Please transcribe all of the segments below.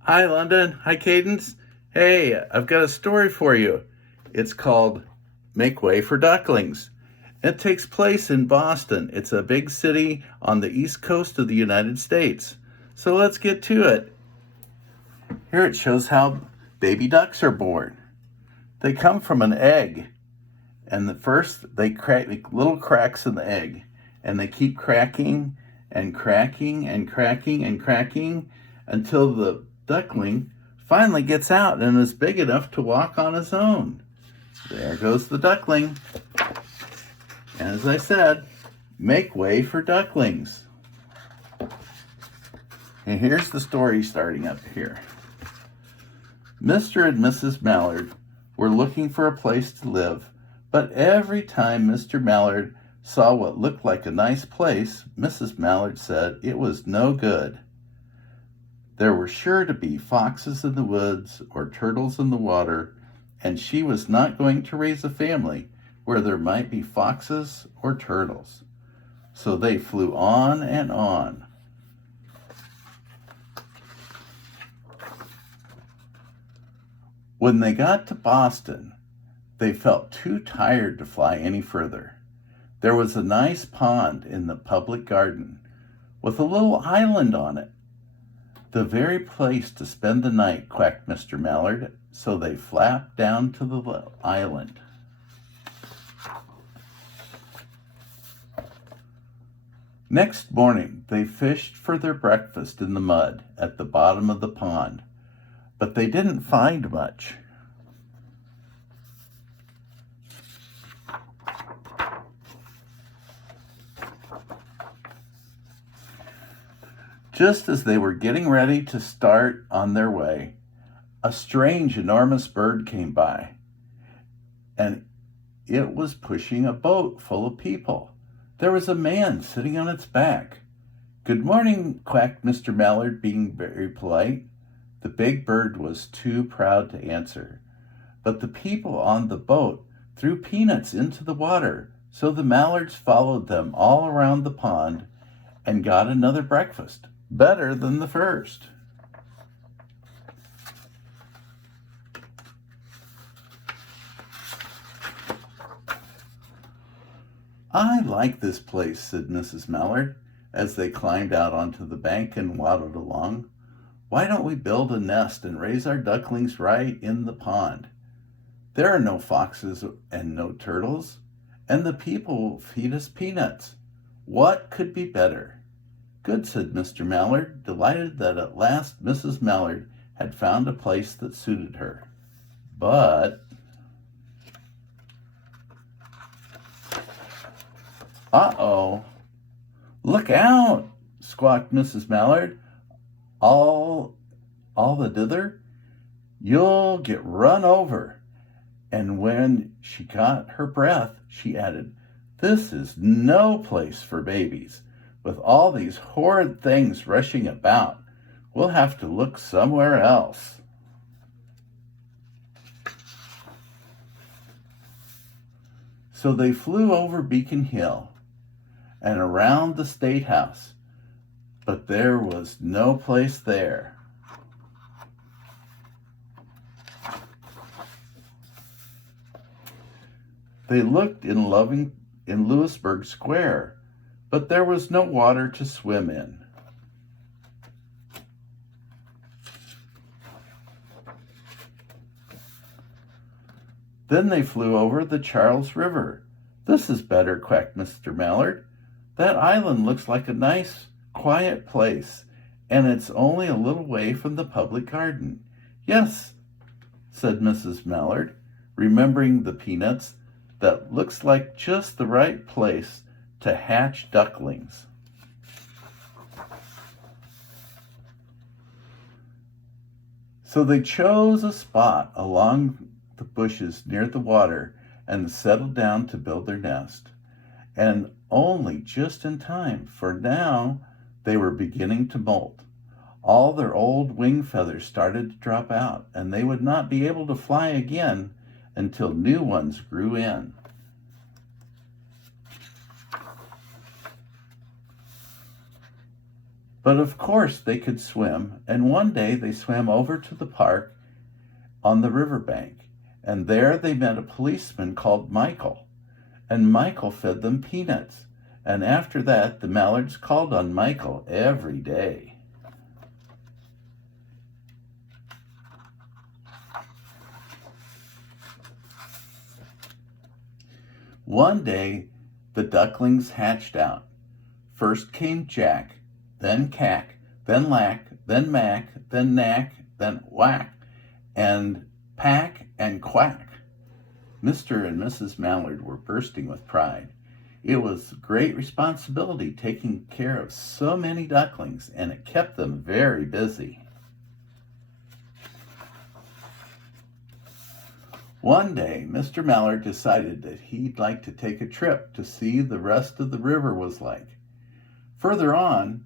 Hi, London. Hi, Cadence. Hey, I've got a story for you. It's called Make Way for Ducklings. It takes place in Boston. It's a big city on the east coast of the United States. So let's get to it. Here it shows how baby ducks are born. They come from an egg, and first they crack little cracks in the egg, and they keep cracking and cracking and cracking and cracking until the duckling finally gets out and is big enough to walk on his own. There goes the duckling. And as I said, make way for ducklings. And here's the story starting up here. Mr. and Mrs. Mallard were looking for a place to live, but every time Mr. Mallard saw what looked like a nice place, Mrs. Mallard said it was no good. There were sure to be foxes in the woods or turtles in the water, and she was not going to raise a family where there might be foxes or turtles. So they flew on and on. When they got to Boston, they felt too tired to fly any further. There was a nice pond in the public garden with a little island on it. The very place to spend the night, quacked Mr. Mallard, so they flapped down to the island. Next morning, they fished for their breakfast in the mud at the bottom of the pond, but they didn't find much. Just as they were getting ready to start on their way, a strange, enormous bird came by, and it was pushing a boat full of people. There was a man sitting on its back. "Good morning," quacked Mr. Mallard, being very polite. The big bird was too proud to answer, but the people on the boat threw peanuts into the water, so the Mallards followed them all around the pond and got another breakfast, better than the first. "I like this place," said Mrs. Mallard, as they climbed out onto the bank and waddled along. "Why don't we build a nest and raise our ducklings right in the pond? There are no foxes and no turtles, and the people will feed us peanuts. What could be better?" "Good," said Mr. Mallard, delighted that at last Mrs. Mallard had found a place that suited her. But uh-oh. "Look out!" squawked Mrs. Mallard. All the dither. "You'll get run over." And when she got her breath, she added, "This is no place for babies. With all these horrid things rushing about, we'll have to look somewhere else." So they flew over Beacon Hill and around the State House, but there was no place there. They looked in Lewisburg Square, but there was no water to swim in. Then they flew over the Charles River. "This is better," quacked Mr. Mallard. "That island looks like a nice, quiet place, and it's only a little way from the public garden." "Yes," said Mrs. Mallard, remembering the peanuts. "That looks like just the right place to hatch ducklings." So they chose a spot along the bushes near the water and settled down to build their nest. And only just in time, for now they were beginning to molt. All their old wing feathers started to drop out, and they would not be able to fly again until new ones grew in. But of course they could swim, and one day they swam over to the park on the riverbank, and there they met a policeman called Michael, and Michael fed them peanuts. And after that, the mallards called on Michael every day. One day, the ducklings hatched out. First came Jack, then Cack, then Lack, then Mack, then Knack, then Whack, and Pack and Quack. Mr. and Mrs. Mallard were bursting with pride. It was a great responsibility taking care of so many ducklings, and it kept them very busy. One day, Mr. Mallard decided that he'd like to take a trip to see the rest of the river was like. Further on,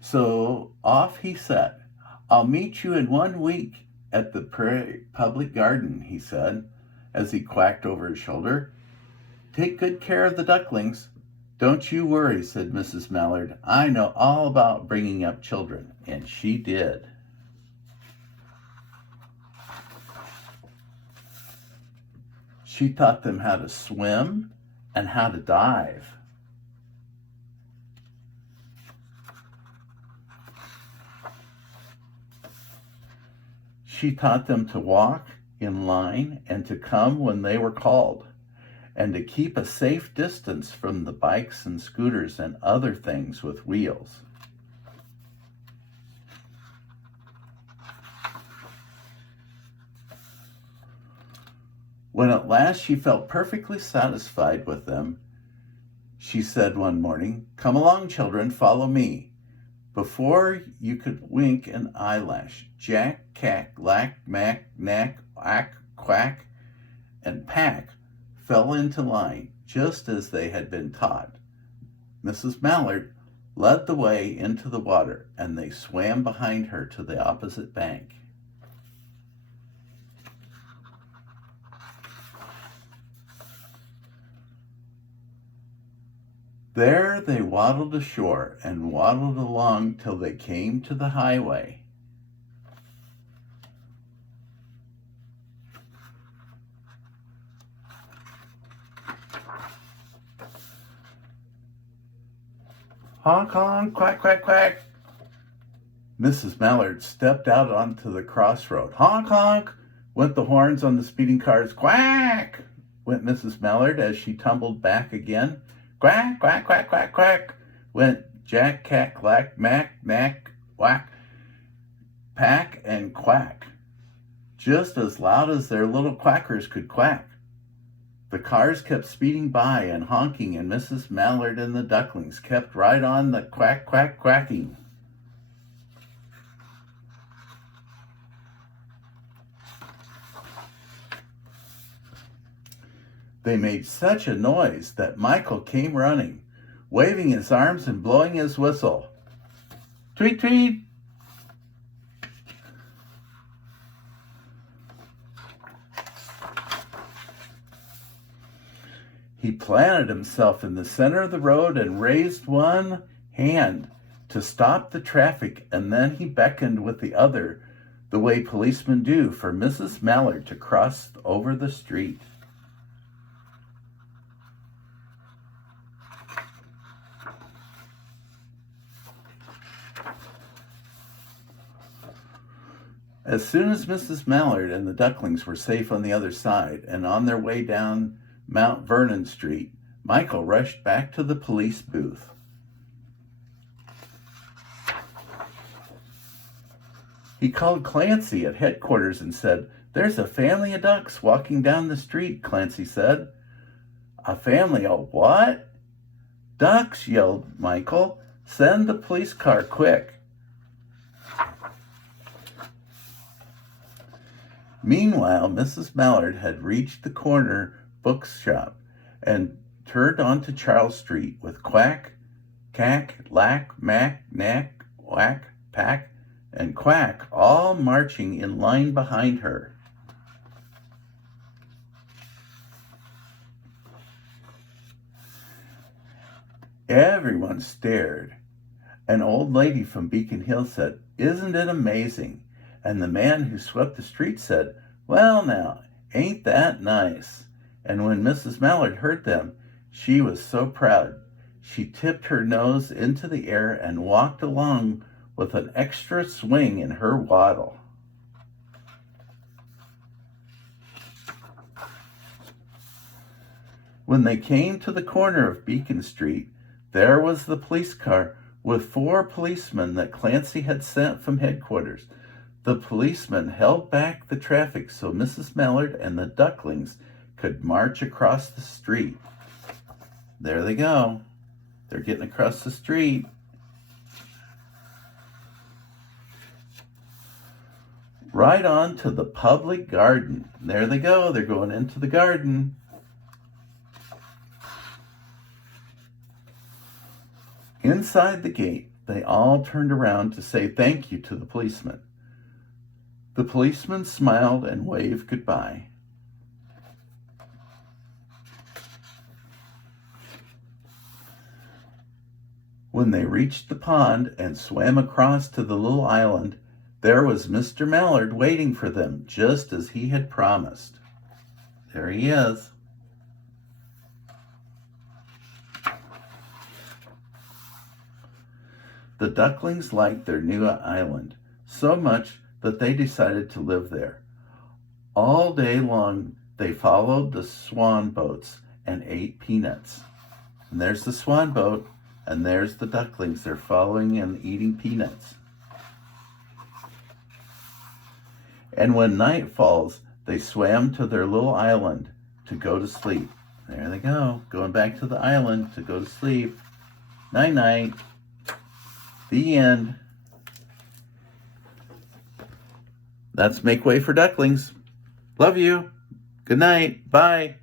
so off he set. "I'll meet you in 1 week at the Prairie Public Garden," he said, as he quacked over his shoulder. "Take good care of the ducklings." "Don't you worry," said Mrs. Mallard. "I know all about bringing up children," and she did. She taught them how to swim and how to dive. She taught them to walk in line and to come when they were called, and to keep a safe distance from the bikes and scooters and other things with wheels. When at last she felt perfectly satisfied with them, she said one morning, "Come along, children, follow me." Before you could wink an eyelash, Jack, Cack, Lack, Mack, Knack, Whack, Quack, and Pack fell into line just as they had been taught. Mrs. Mallard led the way into the water, and they swam behind her to the opposite bank. There they waddled ashore and waddled along till they came to the highway. Honk, honk, quack, quack, quack. Mrs. Mallard stepped out onto the crossroad. Honk, honk, went the horns on the speeding cars. Quack, went Mrs. Mallard as she tumbled back again. Quack, quack, quack, quack, quack, went Jack, Cack, Lack, Mack, Knack, Whack, Pack, and Quack, just as loud as their little quackers could quack. The cars kept speeding by and honking, and Mrs. Mallard and the ducklings kept right on the quack, quack, quacking. They made such a noise that Michael came running, waving his arms and blowing his whistle. Tweet, tweet! He planted himself in the center of the road and raised one hand to stop the traffic, and then he beckoned with the other, the way policemen do, for Mrs. Mallard to cross over the street. As soon as Mrs. Mallard and the ducklings were safe on the other side and on their way down Mount Vernon Street, Michael rushed back to the police booth. He called Clancy at headquarters and said, "There's a family of ducks walking down the street," Clancy said. "A family of what?" "Ducks," yelled Michael. "Send the police car quick." Meanwhile, Mrs. Mallard had reached the corner bookshop and turned onto Charles Street with Quack, Cack, Lack, Mack, Knack, Whack, Pack, and Quack all marching in line behind her. Everyone stared An old lady from Beacon Hill said, "Isn't it amazing?" And the man who swept the street said, "Well now, ain't that nice?" And when Mrs. Mallard heard them, she was so proud. She tipped her nose into the air and walked along with an extra swing in her waddle. When they came to the corner of Beacon Street, there was the police car with 4 policemen that Clancy had sent from headquarters. The policemen held back the traffic so Mrs. Mallard and the Ducklings could march across the street. There they go. They're getting across the street. Right on to the public garden. There they go. They're going into the garden. Inside the gate, they all turned around to say thank you to the policeman. The policeman smiled and waved goodbye. When they reached the pond and swam across to the little island, there was Mr. Mallard waiting for them, just as he had promised. There he is. The Ducklings liked their new island so much that they decided to live there. All day long, they followed the swan boats and ate peanuts. And there's the swan boat, and there's the Ducklings. They're following and eating peanuts. And when night falls, they swam to their little island to go to sleep. There they go, going back to the island to go to sleep. Night-night. The end. That's Make Way for Ducklings. Love you. Good night. Bye.